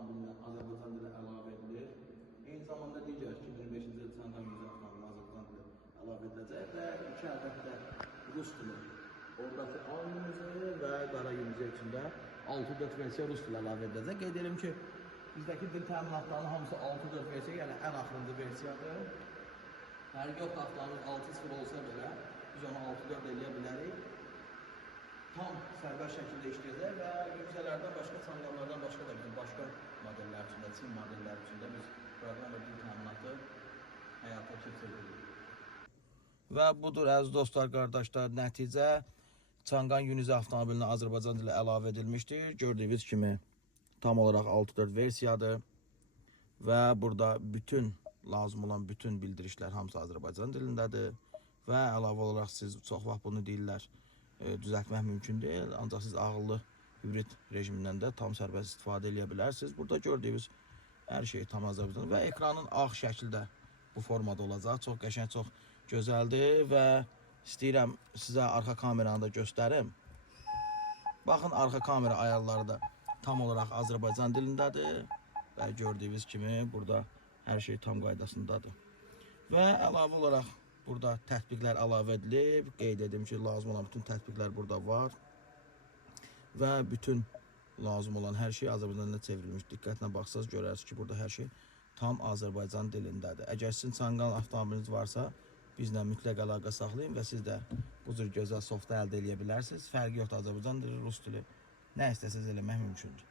avtomobilinə Azərbaycan dili əlavə edilir. Eyni zamanda digər 2025-ci il Çangan yüzü avtomobilinə Azərbaycan dili əlavə ediləcək və 2 ədəd də rus dili. Oradakı A yüzü və qara yüzü içində 6-4 versiya rus dili əlavə ediləcək. Qeyd edelim ki, bizdəki dil təminatlarının hamısı 6-4 versiya, yəni ən axırıncı versiyadır. Hər yox avtomobil 6-0 olsa belə, biz onu 6-4 eləyə bilərik. Tam sərbəst şəkildə işləyəcək və yüksələrdən başqa, Çanganlardan başqa da bizim başqa modellər üçün, Çin modellər üçün də biz proqram və dil təminatı həyata keçiririk. Və budur əziz dostlar, qardaşlar, nəticə Çangan Unize avtomobilinə Azərbaycan dili əlavə edilmişdir. Gördüyünüz kimi tam olaraq 6-4 versiyadır və burada bütün lazım olan bütün bildirişlər hamısı Azərbaycan dilindədir və əlavə olaraq siz çox vaxt bunu deyirlər, düzəltmək mümkün deyil, ancaq siz ağıllı hibrid rejimindən də tam sərbəst istifadə edə bilərsiniz. Burada gördüyünüz hər şey tam Azərbaycan və ekranın ağ şəkildə bu formada olacaq. Çox qəşəng, çox gözəldir və istəyirəm sizə arxa kameranı da göstərim. Baxın, arxa kamera ayarları da tam olaraq Azərbaycan dilindədir və gördüyünüz kimi burada hər şey tam qaydasındadır. Və əlavə olaraq burada tətbiqlər əlavə edilib. Qeyd edim ki, lazım olan bütün tətbiqlər burada var və bütün lazım olan hər şey Azərbaycan dilinə çevrilmiş. Diqqətlə baxsaz görərsiniz ki, burada hər şey tam Azərbaycan dilindədir. Əgər sizin Çangan avtomobiliniz varsa, bizlə mütləq əlaqə saxlayın və siz də bu cür gözəl softda əldə edə bilərsiniz. Fərqi yoxdur, Azərbaycan dili, rus dili, nə istəsəniz eləmək mümkündür.